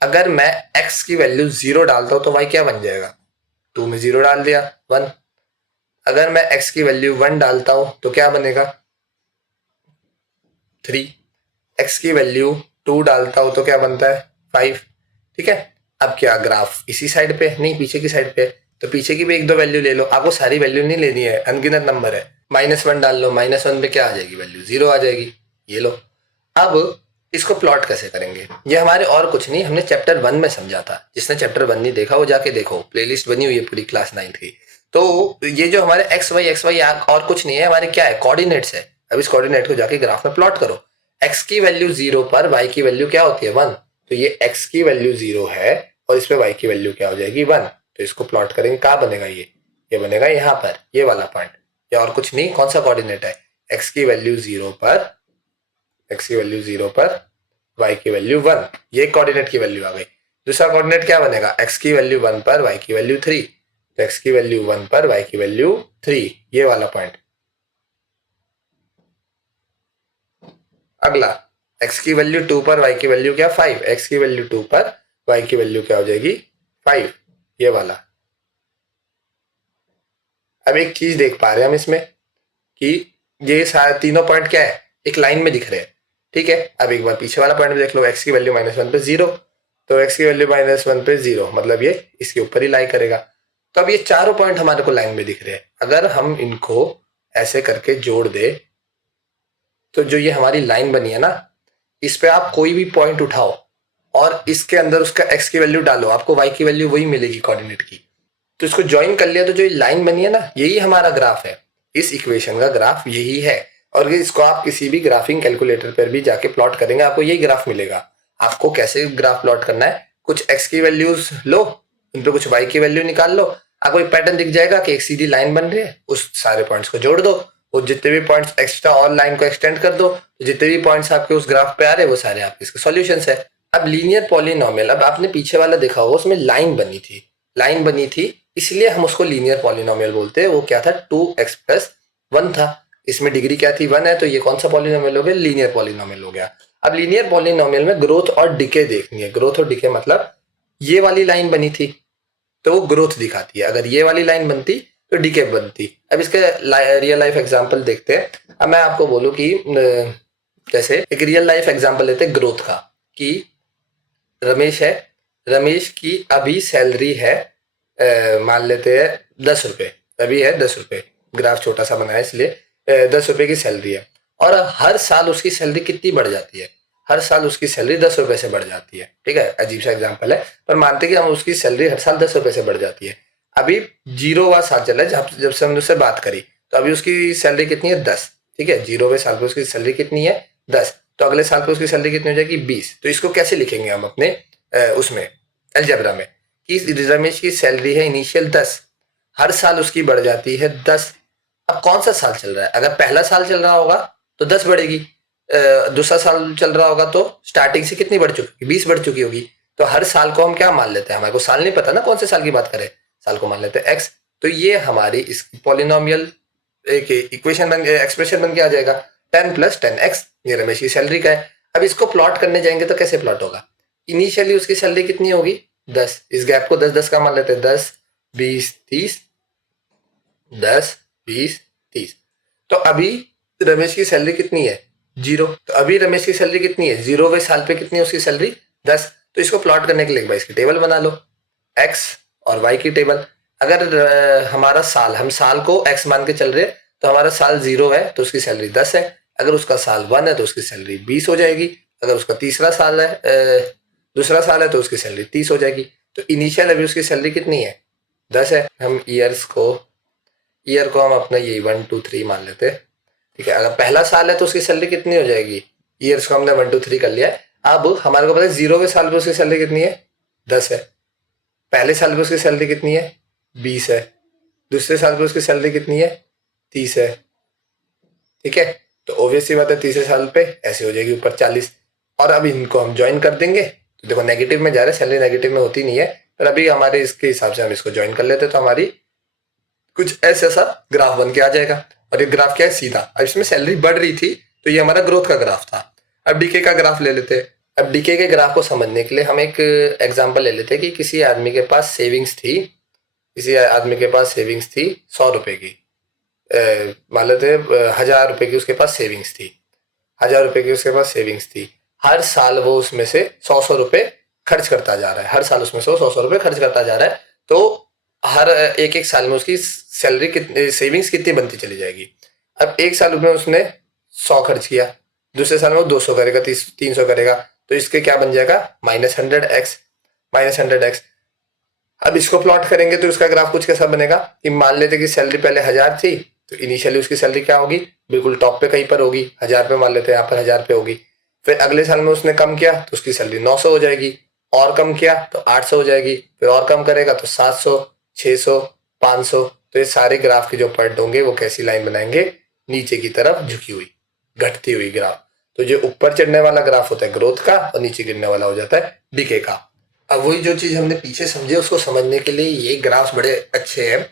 अगर मैं x की वैल्यू 0 डालता हूं तो y क्या बन जाएगा? 2 में 0 डाल दिया 1। अगर मैं x की वैल्यू 1 डालता हूं तो क्या बनेगा? 3। x की वैल्यू 2 डालता हूं तो क्या बनता है? 5। ठीक है, अब क्या ग्राफ इसी साइड पे नहीं पीछे की साइड पे? तो पीछे की भी एक दो वैल्यू ले लो, आपको सारी वैल्यू नहीं लेनी है, अनगिनत नंबर है। -1 डाल लो, -1 पे क्या आ जाएगी वैल्यू? 0 आ जाएगी। ये लो। अब इसको प्लॉट कैसे करेंगे? ये हमारे और कुछ नहीं, हमने चैप्टर 1 में समझा था। जिसने चैप्टर 1 नहीं देखा वो जाके देखो, प्लेलिस्ट बनी हुई है पूरी क्लास 9 की। तो ये जो हमारे एक्स वाई और कुछ नहीं है, हमारे क्या है? कोऑर्डिनेट्स है। अब इस कोऑर्डिनेट को जाके ग्राफ में प्लॉट करो। x की वैल्यू 0 पर y की वैल्यू क्या होती है? 1। तो ये x की वैल्यू 0 है और इस पे y की वैल्यू क्या हो जाएगी? 1। तो इसको प्लॉट करेंगे, कहाँ बनेगा? ये बनेगा यहाँ पर, ये वाला पॉइंट। ये और कुछ नहीं, कौन सा कोऑर्डिनेट है? x की वैल्यू 0 पर y की वैल्यू 1, ये कोऑर्डिनेट की वैल्यू आ गई। दूसरा कोऑर्डिनेट क्या बनेगा? x की वैल्यू 1 पर y की वैल्यू 3। तो x की वैल्यू 1 पर y की वैल्यू 3, ये वाला पॉइंट। अगला x की वैल्यू 2 पर y की वैल्यू क्या? 5। x की वैल्यू 2 पर y की वैल्यू क्या हो जाएगी? 5, ये वाला। अब एक चीज देख पा रहे हैं हम इसमें कि ये सारे तीनों पॉइंट क्या है? एक लाइन में दिख रहे हैं। ठीक है, अब एक बार पीछे वाला पॉइंट देख लो, x की वैल्यू -1 पे 0। तो x की वैल्यू -1 पे 0 मतलब ये इसके ऊपर ही लाई करेगा। तो अब ये चारों पॉइंट हमारे को लाइन में दिख रहे हैं। अगर हम इनको ऐसे करके जोड़ दे तो जो ये हमारी लाइन बनी है ना, इस पे आप कोई भी पॉइंट उठाओ और इसके अंदर उसका x की वैल्यू डालो, आपको y की वैल्यू वही मिलेगी कोऑर्डिनेट की। तो इसको ज्वाइन कर लिया तो जो ये लाइन बनी है ना, यही हमारा ग्राफ है। इस इक्वेशन का ग्राफ यही है। और इसको आप किसी भी ग्राफिंग कैलकुलेटर पर भी जाके प्लॉट करेंगे, आपको यही ग्राफ मिलेगा। आपको कैसे ग्राफ प्लॉट करना है, कुछ x की वैल्यूज लो, उन पे कुछ y की वैल्यू निकाल लो, आपको एक पैटर्न दिख जाएगा कि एक सीधी लाइन बन रही है, उस सारे पॉइंट्स को जोड़ दो, वो जितने भी पॉइंट्स एक्स्ट्रा और लाइन को एक्सटेंड कर दो, तो जितने भी पॉइंट्स आपके उस ग्राफ पे आ रहे हैं वो सारे आपके इसके सॉल्यूशंस है। अब लीनियर पॉलिनोमियल, अब आपने पीछे वाला देखा होगा, उसमें लाइन बनी थी, इसलिए हम उसको लीनियर पॉलिनोमियल बोलते हैं। वो क्या था, 2x+1 था। इसमें डिग्री क्या थी, 1 है, तो ये कौन सा पॉलिनोमियल हो गया, लीनियर पॉलिनोमियल हो गया। अब लीनियर पॉलिनोमियल में ग्रोथ और डिके देखनी है। ग्रोथ और डिके मतलब ये वाली लाइन बनी थी तो वो ग्रोथ दिखाती है, अगर ये वाली लाइन बनती तो डिके बनती। अब इसके रियल लाइफ एग्जांपल देखते हैं। अब मैं आपको बोलूं कि जैसे एक रियल लाइफ एग्जांपल लेते हैं ग्रोथ का, कि रमेश है, रमेश की अभी सैलरी है मान लेते हैं 10 रुपए, अभी है 10 रुपए, ग्राफ छोटा सा बनाया इसलिए 10 रुपए की सैलरी है, और हर साल उसकी सैलरी कितनी बढ़ जाती है, हर साल उसकी सैलरी 10 रुपए से बढ़ जाती है। ठीक है, अजीब सा एग्जाम्पल है, पर मानते कि हम उसकी सैलरी हर साल 10 रुपए से बढ़ जाती है। अभी 0वां साल चल रहा है जब से हमने उससे बात करी, तो अभी उसकी सैलरी कितनी है, 10। ठीक है, 0वें साल पे उसकी सैलरी कितनी है, 10, तो अगले साल पे उसकी सैलरी कितनी हो जाएगी, 20। तो इसको कैसे लिखेंगे हम अपने उसमें अलजेब्रा में, कि रमेश की सैलरी है इनिशियल 10, हर साल उसकी बढ़ जाती है 10। अब कौन सा साल चल रहा है, अगर पहला साल चल रहा होगा तो 10 बढ़ेगी, दूसरा साल चल रहा होगा तो स्टार्टिंग से कितनी बढ़ चुकी होगी, 20 बढ़ चुकी होगी। तो हर साल को हम क्या मान लेते हैं, हमारे को साल नहीं पता ना कौन से साल की बात करें, साल को मान लेते हैं x। तो ये हमारी इस पॉलिनोमियल एक इक्वेशन बन, एक्सप्रेशन बन के आ जाएगा, 10+10x, ये रमेश की सैलरी का है। अब इसको प्लॉट करने जाएंगे तो कैसे प्लॉट होगा, इनिशियली उसकी सैलरी कितनी होगी, 10, इस गैप को 10-10 का मान लेते हैं, 10-20-30, 10-20-30। तो अभी रमेश की सैलरी कितनी है, 0, तो अभी रमेश की सैलरी कितनी है, 0वें साल पे कितनी है उसकी सैलरी, 10। तो इसको प्लॉट करने के लिए एक बार इसकी टेबल बना लो, x और y की टेबल। अगर हमारा साल, हम साल को x मान के चल रहे हैं, तो हमारा साल 0 है तो उसकी सैलरी 10 है, अगर उसका साल 1 है तो उसकी सैलरी 20 हो जाएगी, अगर उसका तीसरा साल है दूसरा साल है तो उसकी सैलरी 30 हो जाएगी। तो इनिशियल अभी उसकी सैलरी कितनी है, 10 है। हम ईयर को हम अपना ये 1 2 3 मान लेते हैं। ठीक है, अगर पहला साल है तो उसकी सैलरी कितनी हो जाएगी, ईयर्स को हमने 1 2 3 कर लिया है। अब हमारे को पता है 0वें साल पे उसकी सैलरी कितनी है, 10 है, पहले साल पे उसकी सैलरी कितनी है, 20 है, दूसरे साल पे उसकी सैलरी कितनी है, 30 है। ठीक है, तो ऑब्वियसली बात है तीसरे साल पे ऐसे हो जाएगी ऊपर 40। और अब इनको हम ज्वाइन कर देंगे, तो देखो नेगेटिव में जा रहे, सैलरी नेगेटिव में होती नहीं है, पर अभी हमारे इसके हिसाब से हम इसको ज्वाइन कर लेते तो हमारी कुछ ऐसा सा ग्राफ बन के आ जाएगा। और ये ग्राफ क्या है, सीधा। अब इसमें सैलरी बढ़ रही थी तो ये हमारा ग्रोथ का ग्राफ था। अब डीके का ग्राफ ले लेते हैं। अब डीके के ग्राफ को समझने के लिए हम एक एग्जांपल ले लेते हैं कि किसी आदमी के पास सेविंग्स थी, 100 रुपए की, मान लेते 1000 रुपए की उसके पास सेविंग्स थी, 1000 रुपए की उसके पास सेविंग्स थी। हर साल वो उसमें से 100 रुपए खर्च करता जा रहा है, हर साल उसमें से 100 रुपए खर्च करता जा रहा है। तो हर एक साल में उसकी सैलरी कितनी, सेविंग्स कितनी बनती चली जाएगी। अब एक साल में उसने 100 खर्च किया, दूसरे साल में वो 200 करेगा, 300 करेगा, तो इसके क्या बन जाएगा, -100x। अब इसको प्लॉट करेंगे तो इसका ग्राफ कुछ कैसा बनेगा, कि मान लेते कि सैलरी पहले 1000 थी, तो इनिशियली उसकी सैलरी क्या होगी, बिल्कुल टॉप पे कहीं पर होगी, 1000 पे मान लेते हैं, यहाँ पर 1000 पे होगी। फिर अगले साल में उसने कम किया तो उसकी सैलरी 900 हो जाएगी, और कम किया तो 800 हो जाएगी, फिर और कम करेगा तो 700, 600, 500। तो ये सारे ग्राफ के जो पॉइंट होंगे वो कैसी लाइन बनाएंगे, नीचे की तरफ झुकी हुई, घटती हुई ग्राफ। तो जो ऊपर चढ़ने वाला ग्राफ होता है ग्रोथ का, और नीचे गिरने वाला हो जाता है डिके का। अब वही जो चीज हमने पीछे समझे उसको समझने के लिए ये ग्राफ बड़े अच्छे हैं।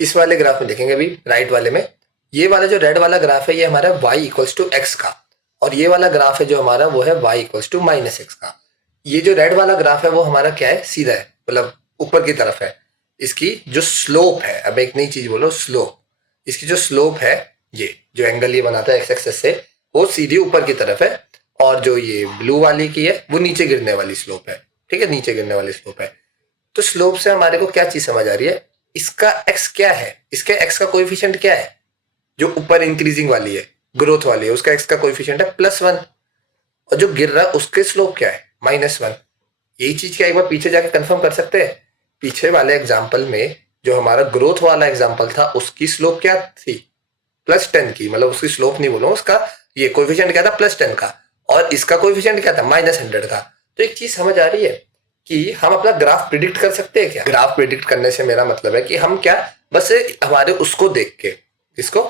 इस वाले ग्राफ में देखेंगे अभी राइट वाले में, ये वाला जो रेड वाला ग्राफ है ये हमारा y=x का, और ये वाला ग्राफ है जो हमारा वो है y=-x का। ये जो रेड वाला ग्राफ है वो हमारा क्या है, सीधा है, मतलब ऊपर की तरफ है। इसकी जो स्लोप है, अब एक नई चीज बोलो, स्लोप, इसकी जो स्लोप है, ये जो एंगल ये बनाता है एक्स एक्सेस से, वो सीधी ऊपर की तरफ है, और जो ये ब्लू वाली की है वो नीचे गिरने वाली स्लोप है। ठीक है, नीचे गिरने वाली स्लोप है। तो स्लोप से हमारे को क्या चीज समझ आ रही है, इसका एक्स क्या है, इसके एक्स का कोएफिशिएंट क्या है, जो ऊपर इंक्रीजिंग वाली है, ग्रोथ वाली है, उसका एक्स का कोएफिशिएंट है +1, और जो गिर रहा है उसके स्लोप क्या है, -1। यही चीज क्या एक बार पीछे जाके कंफर्म कर सकते हैं। पीछे वाले एग्जाम्पल में जो हमारा ग्रोथ वाला एग्जाम्पल था उसकी स्लोप क्या थी, +10 की, मतलब उसकी स्लोप नहीं बोलूँ, उसका ये कोएफिशिएंट क्या था +10 का, और इसका कोएफिशिएंट क्या था -100 का। तो एक चीज समझ आ रही है कि हम अपना ग्राफ प्रिडिक्ट कर सकते हैं क्या? ग्राफ प्रिडिक्ट करने से मेरा मतलब है कि हम क्या बस हमारे उसको देख के, इसको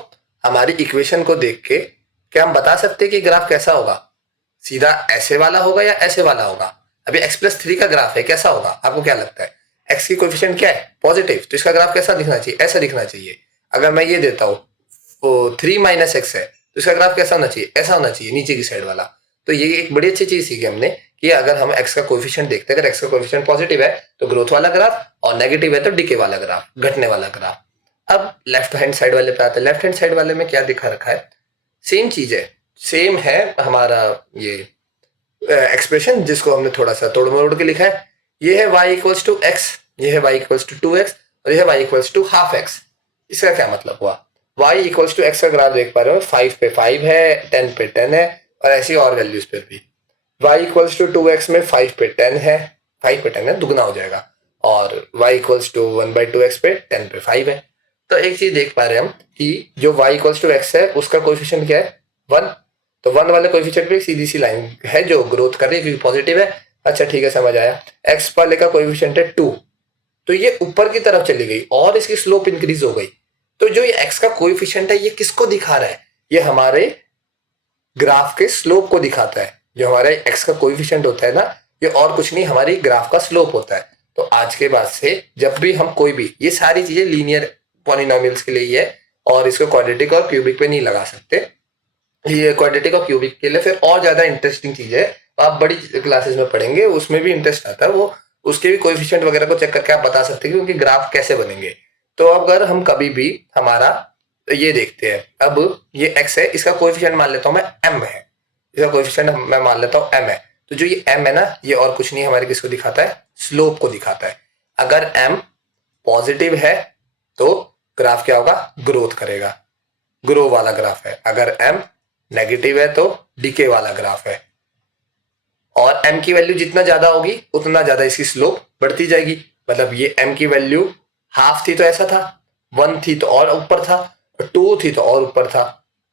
हमारी इक्वेशन को देख के क्या हम बता सकते हैं कि ग्राफ कैसा होगा? सीधा ऐसे वाला होगा या ऐसे वाला होगा? अभी x+3 का ग्राफ है, कैसा होगा? आपको क्या लगता है? x की कोएफिशिएंट क्या है? पॉजिटिव, तो इसका ग्राफ कैसा दिखना चाहिए? ऐसा दिखना चाहिए। अगर मैं ये देता हूँ 3 - x है, तो इसका ग्राफ कैसा होना चाहिए? ऐसा होना चाहिए, नीचे की साइड वाला। तो ये एक बड़ी अच्छी चीज सीखी हमने कि अगर हम x का कोएफिशिएंट देखते हैं, अगर x का कोएफिशिएंट पॉजिटिव है तो ग्रोथ वाला ग्राफ, और नेगेटिव है तो डिके वाला ग्राफ, घटने वाला ग्राफ। अब लेफ्ट हैंड साइड वाले पे आते हैं। लेफ्ट हैंड साइड वाले में क्या दिखा रखा है? सेम चीज है, सेम है हमारा ये एक्सप्रेशन, जिसको हमने थोड़ा सा तोड़ मरोड़ के लिखा है। ये है y = x, ये है y = 2x, और ये है y = ½ x। इसका क्या मतलब हुआ? y = x का ग्राफ देख पा रहे हो, 5 पे 5 है, 10 पे 10 है, और ऐसी और वैल्यूज पे भी। y = 2x में 5 पे 10 है, 5 पे 10 है, दुगना हो जाएगा, और y = 1/2x पे 10 पे 5 है। तो एक चीज देख पा रहे हैं हम कि जो y = x है उसका कोएफिशिएंट क्या है? 1। तो 1 वाले कोएफिशिएंट पे सीधी सी लाइन है जो ग्रोथ कर रही है क्योंकि पॉजिटिव है। अच्छा ठीक है, समझ आया। x वाले का कोएफिशिएंट है 2, तो ये ऊपर की तरफ चली गई और इसकी स्लोप इंक्रीज हो गई। तो जो ये x का कोएफिशिएंट है ये किसको दिखा रहा है? ये हमारे ग्राफ के स्लोप को दिखाता है। जो हमारा x का कोएफिशिएंट होता है ना, ये और कुछ नहीं, हमारी ग्राफ का स्लोप होता है। तो आज के बाद से जब भी हम कोई भी, ये सारी चीजें लीनियर पॉलिनोमियल्स के लिए ही है, और इसको क्वाड्रेटिक और क्यूबिक पे नहीं लगा सकते। ये क्वाड्रेटिक और क्यूबिक के लिए फिर और ज्यादा इंटरेस्टिंग चीज है, आप बड़ी क्लासेस में पढ़ेंगे, उसमें भी इंटरेस्ट आता है। वो उसके भी कोएफिशिएंट वगैरह को चेक करके आप बता सकते हैं कि उनके ग्राफ कैसे बनेंगे। तो अगर हम कभी भी हमारा ये देखते हैं, अब ये x है, इसका कोएफिशिएंट मान लेता हूं मैं m है, इसका कोएफिशिएंट मैं मान लेता हूं m है। तो जो ये m है ना, ये और कुछ नहीं हमारे किसको दिखाता है? स्लोप को दिखाता है। अगर m पॉजिटिव है तो ग्राफ क्या होगा? ग्रोथ करेगा, ग्रो वाला ग्राफ है। अगर m नेगेटिव है तो डिके वाला ग्राफ है, और m की वैल्यू जितना ज्यादा होगी उतना ज्यादा इसकी स्लोप बढ़ती जाएगी। मतलब ये m की वैल्यू ½ थी तो ऐसा था, 1 थी तो और ऊपर था, 2 थी तो और ऊपर था।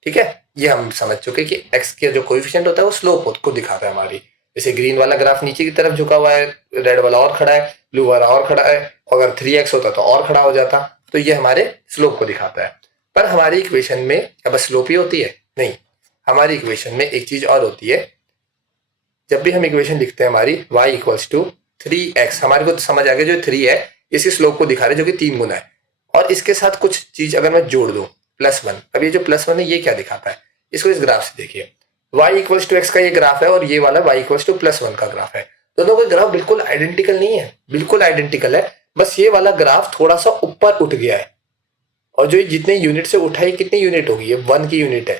ठीक है, ये हम समझ चुके कि x का जो कोएफिशिएंट होता है वो स्लोप को दिखाता है हमारी। जैसे ग्रीन वाला ग्राफ नीचे की तरफ झुका हुआ है, रेड वाला और खड़ा है, ब्लू वाला और खड़ा है, अगर 3x होता तो और खड़ा हो जाता। तो ये हमारे स्लोप को दिखाता है। पर हमारी इक्वेशन में क्या बस स्लोप ही होती है? नहीं, हमारी इक्वेशन में एक चीज और होती है। जब भी हम इक्वेशन लिखते हैं हमारी y = 3x, हमारे को समझ आ गया जो 3 है इसी स्लोप को दिखा रहे जो कि 3 गुना है, और इसके साथ कुछ चीज अगर मैं जोड़ दूं +1। अब ये जो +1 है ये क्या दिखाता है? इसको इस ग्राफ से देखिए, y = x का ये ग्राफ है, और ये वाला y = +1 का ग्राफ है। दोनों का ग्राफ बिल्कुल आइडेंटिकल नहीं है, बिल्कुल आइडेंटिकल है, बस ये वाला ग्राफ थोड़ा सा ऊपर उठ गया है। और जो जितने यूनिट से उठा है, कितनी यूनिट होगी? ये 1 की यूनिट है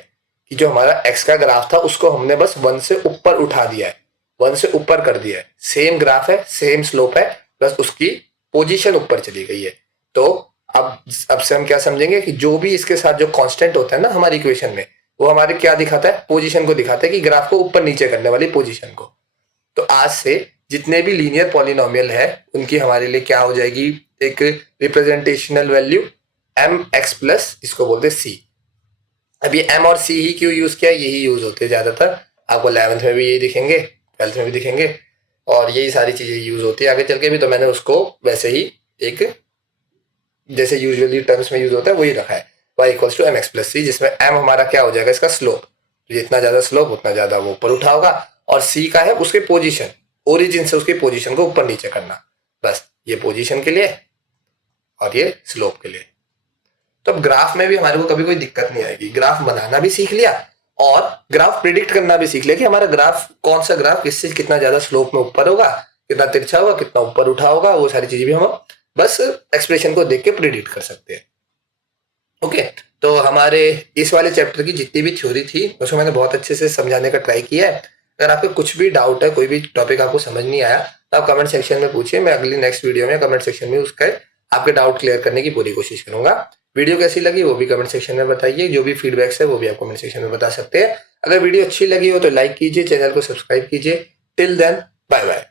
कि जो हमारा x का ग्राफ था उसको हमने बस 1 से ऊपर उठा दिया है, 1 से ऊपर कर दिया है। सेम ग्राफ है, सेम स्लोप है, बस उसकी पोजीशन ऊपर चली गई है। तो अब से हम क्या समझेंगे कि जो भी इसके साथ जो कांस्टेंट होता है ना हमारी इक्वेशन में, वो हमारे क्या दिखाता है? पोजीशन को दिखाता है, कि ग्राफ को ऊपर नीचे करने वाली पोजीशन को। तो आज से जितने भी लीनियर पॉलिनोमियल है उनकी हमारे लिए क्या हो जाएगी? एक रिप्रेजेंटेशनल वैल्यू mx+, इसको बोलते हैं c। अब ये m और c ही क्यों यूज किया? यही यूज होते हैं ज्यादातर, आपको 11th में भी यही दिखेंगे, 12th में भी दिखेंगे, और यही सारी चीजें यूज होती है आगे चल के भी। तो मैंने उसको वैसे ही एक जैसे यूजुअली टर्म्स में यूज होता है वही रखा है, y = mx+c, जिसमें m हमारा क्या हो जाएगा? इसका स्लोप। तो जितना ज्यादा स्लोप उतना ज्यादा वो ऊपर उठा होगा, और c का है उसके पोजीशन, ओरिजिन से उसकी पोजीशन को ऊपर नीचे करना। बस ये पोजीशन के लिए और ये स्लोप के लिए। तो अब ग्राफ में भी हमारे को कभी कोई दिक्कत नहीं आएगी। ग्राफ बनाना भी सीख लिया और ग्राफ प्रिडिक्ट करना भी सीख लिया कि हमारा ग्राफ, कौन सा ग्राफ किससे कितना ज्यादा स्लोप में ऊपर होगा, कितना तिरछा होगा, कितना ऊपर उठा होगा, वो सारी चीजें भी हम बस एक्सप्रेशन को देख के प्रिडिक्ट कर सकते हैं। ओके, तो हमारे इस वाले चैप्टर की जितनी भी थ्योरी थी उसको मैंने बहुत अच्छे से समझाने का ट्राई किया है। अगर आपको कुछ भी डाउट है, कोई भी टॉपिक आपको समझ नहीं आया, तो आप कमेंट सेक्शन में पूछिए। मैं अगली नेक्स्ट वीडियो में कमेंट सेक्शन में उसका आपके डाउट क्लियर करने की पूरी कोशिश करूंगा। वीडियो कैसी लगी वो भी कमेंट सेक्शन में बताइए। जो भी फीडबैक्स है वो भी आप कमेंट सेक्शन में बता सकते हैं। अगर वीडियो अच्छी लगी हो तो लाइक कीजिए, चैनल को सब्सक्राइब कीजिए। Till then, bye bye.